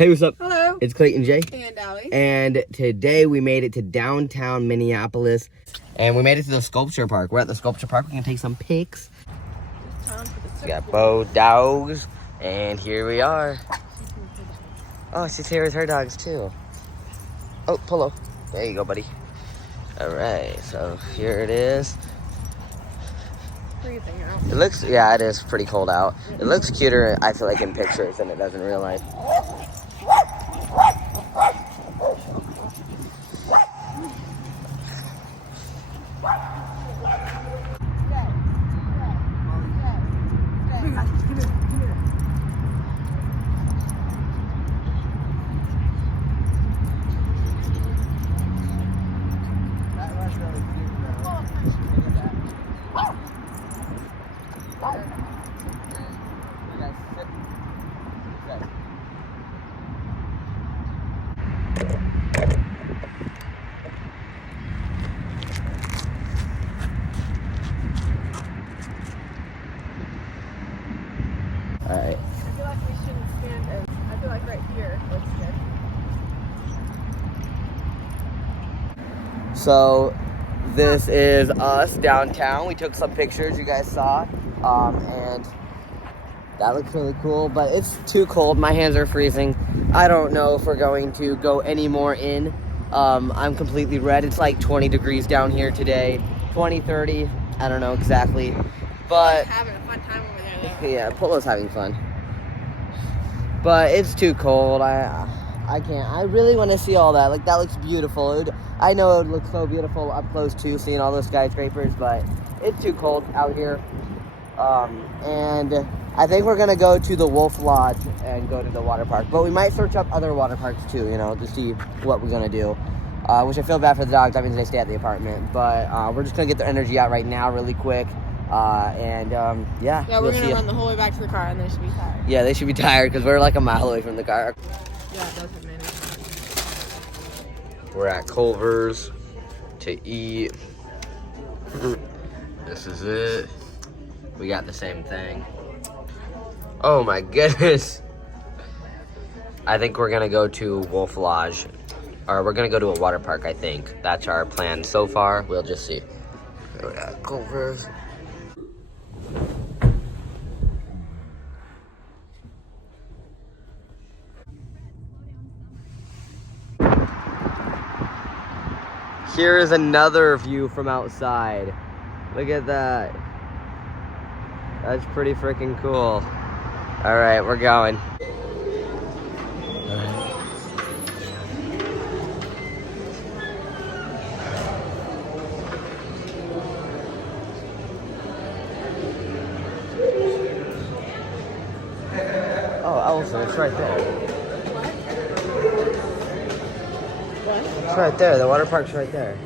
Hey, what's up? Hello. It's Clayton J. And Allie. And today we made it to downtown Minneapolis. And we made it to the sculpture park. We're at the sculpture park. We can take some pics. We got both dogs. And here we are. Oh, she's here with her dogs too. Oh, Polo. There you go, buddy. All right, so here it is. Freezing out. It looks, yeah, it is pretty cold out. It looks cuter, I feel like, in pictures than it does in real life. All right. I feel like we shouldn't stand. I feel like right here looks good. So this is us downtown. We took some pictures you guys saw, and that looks really cool, but it's too cold. My hands are freezing. I don't know if we're going to go any more in. I'm completely red. It's like 20 degrees down here today, 20, 30, I don't know exactly, but Having a fun time over there though. yeah, Polo's having fun. But it's too cold. I can't. I really want to see all that. Like, that looks beautiful. I know it would look so beautiful up close too, seeing all those skyscrapers, but it's too cold out here. And I think we're gonna go to the Wolf Lodge and go to the water park. But we might search up other water parks too, you know, to see what we're gonna do. Which I feel bad for the dogs. That means they stay at the apartment. But we're just gonna get their energy out right now really quick. Yeah. Yeah, we're gonna run the whole way back to the car and they should be tired. Yeah, they should be tired because we're like a mile away from the car. Yeah, it does have many. We're at Culver's to eat. This is it. We got the same thing. Oh my goodness. I think we're gonna go to Wolf Lodge. Or we're gonna go to a water park, I think. That's our plan so far. We'll just see. We're at Culver's. Here is another view from outside. Look at that. That's pretty freaking cool. All right, we're going. Oh, Allison, it's right there. What? It's right there. The water park's right there.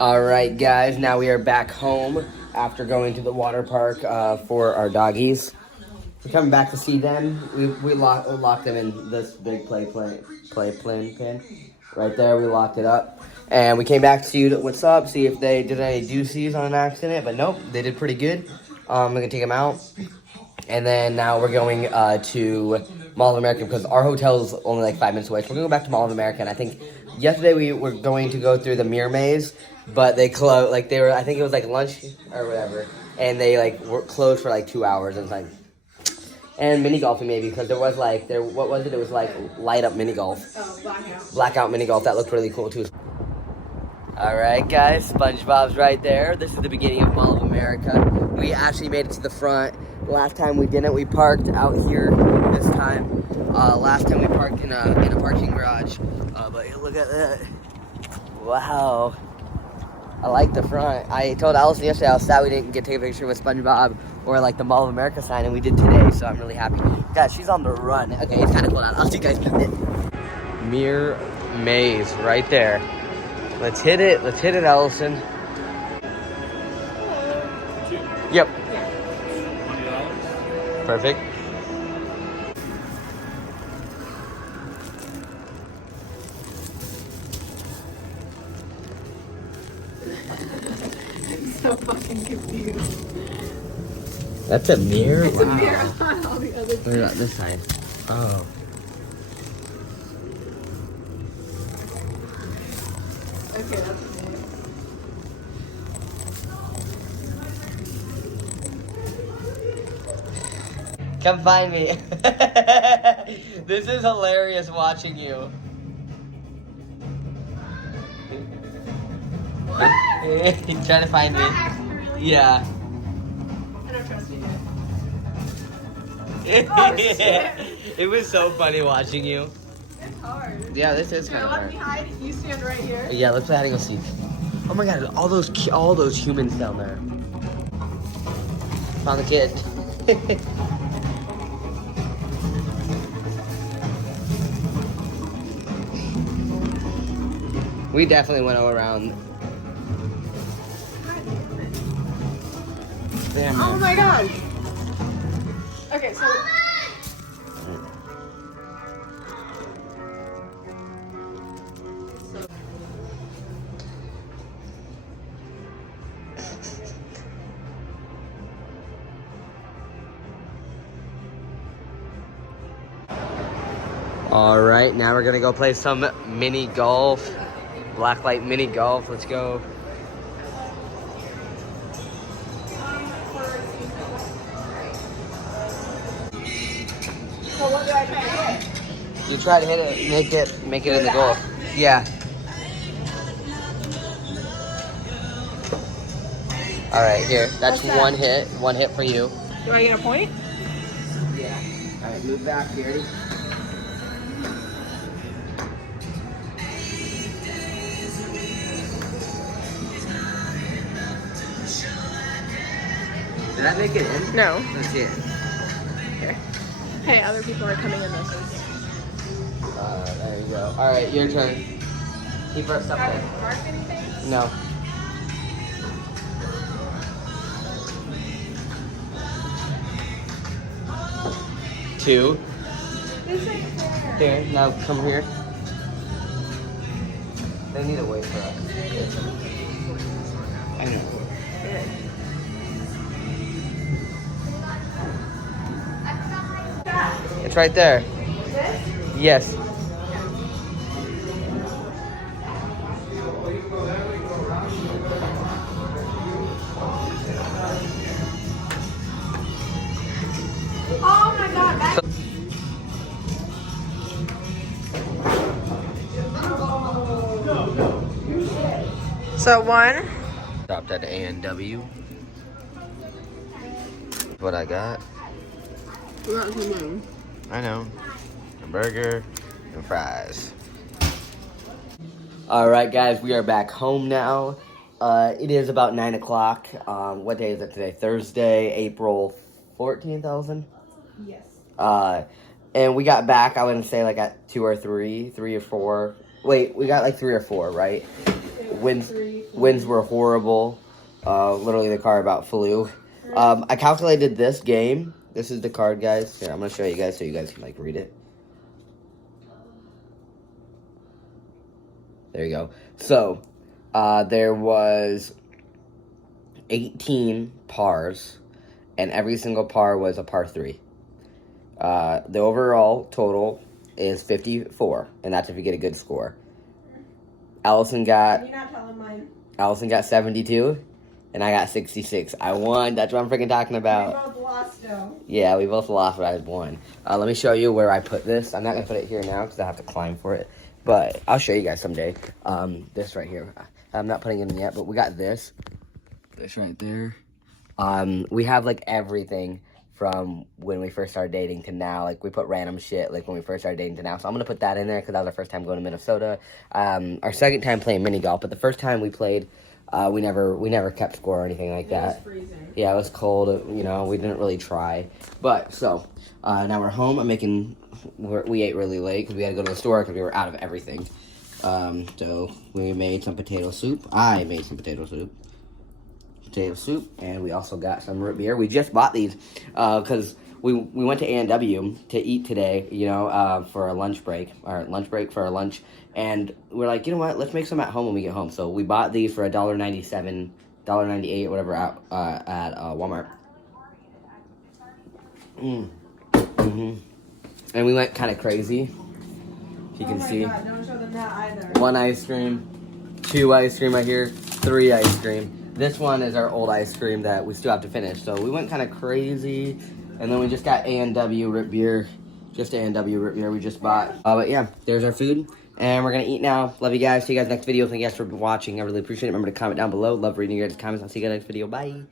All right, guys, now we are back home after going to the water park for our doggies. We're coming back to see them. We locked them in this big playpen right there. We locked it up, and we came back to see what's up, see if they did any doozies on an accident, but nope, they did pretty good. I'm gonna take them out, and then now we're going to Mall of America because our hotel is only like 5 minutes away. So we're gonna go back to Mall of America, and I think yesterday we were going to go through the Mirror Maze, but they closed. Like they were, I think it was like lunch or whatever, and they like were closed for like 2 hours. And it's like, and mini golfing maybe because there was like what was it? It was like light up mini golf. Oh, Blackout mini golf. That looked really cool too. All right, guys, SpongeBob's right there. This is the beginning of Mall of America. We actually made it to the front. Last time we didn't. We parked out here this time. Last time we parked in a parking garage. But look at that. Wow. I like the front. I told Allison yesterday I was sad we didn't get to take a picture with SpongeBob or like the Mall of America sign, and we did today, so I'm really happy. Guys, she's on the run. Okay, it's kind of cold out. I'll see you guys in a bit. Mirror Maze right there. Let's hit it. Let's hit it, Allison. Yep. Yeah. Perfect. I'm so fucking confused. That's a mirror? It's a mirror on all the other What about this side? Oh. Okay, that's amazing. Come find me. This is hilarious watching you. You trying to find me? Actually, really? Yeah. I don't trust you yet. Oh, shit. It was so funny watching you. It's hard. Yeah, this is Here, kind of let hard. me hide. You stand right here. Yeah, let's play hide and go seek. Oh my god, all those humans down there. Found the kid. We definitely went around. Damn. Oh my god. Okay, so. All right, now we're gonna go play some mini golf. Blacklight mini golf. Let's go. So what do I try to hit? You try to hit it, make it in the goal. Yeah. All right, here. That's What's that? One hit for you. Do I get a point? Yeah. All right, move back here. Did that make it in? No. Let's see it. Here. Hey, other people are coming in this one. There you go. All right, your turn. Keep us up there. Mark anything? No. Two. This ain't fair. Here, now come here. They need to wait for us. I know. It's right there. This? Yes. Oh my god, that's so one. Stopped at A&W. What I got? I know. A burger and fries. All right, guys, we are back home now. It is about 9 o'clock. What day is it today? Thursday, April 14th, Allison? Yes. And we got back, I wouldn't say like at 2 or 3 or 4. Wait, we got like 3 or 4, right? Winds were horrible. Literally the car about flew. I calculated this game. This is the card, guys. Here, I'm going to show you guys so you guys can like read it. There you go. So, there was 18 pars, and every single par was a par 3. The overall total is 54, and that's if you get a good score. Allison got... You're not telling mine. Allison got 72, and I got 66. I won. That's what I'm freaking talking about. We both lost, though. Yeah, we both lost, but I won. Let me show you where I put this. I'm not going to put it here now because I have to climb for it. But I'll show you guys someday. This right here. I'm not putting it in yet, but we got this. This right there. We have, like, everything from when we first started dating to now. Like, we put random shit, like, when we first started dating to now. So I'm going to put that in there because that was our first time going to Minnesota. Our second time playing mini golf, but the first time we played, we never kept score or anything like that. It was freezing. Yeah, it was cold. You know, we didn't really try. But, so, now we're home. We ate really late because we had to go to the store because we were out of everything. So, we made some potato soup. I made some potato soup. potato soup, and we also got some root beer. We just bought these because we went to A&W to eat today, you know, for a lunch break for our lunch, and we're like, you know what, let's make some at home when we get home. So we bought these for $1.97, $1.98, whatever, at Walmart. And we went kind of crazy. You can see. God, don't show them that either. 1 ice cream, 2 ice cream right here, 3 ice cream. This one is our old ice cream that we still have to finish. So we went kind of crazy, and then we just got A&W root beer. Just A&W root beer we just bought. But yeah, there's our food, and we're gonna eat now. Love you guys. See you guys next video. Thank you guys for watching. I really appreciate it. Remember to comment down below. Love reading your guys' comments. I'll see you guys next video. Bye.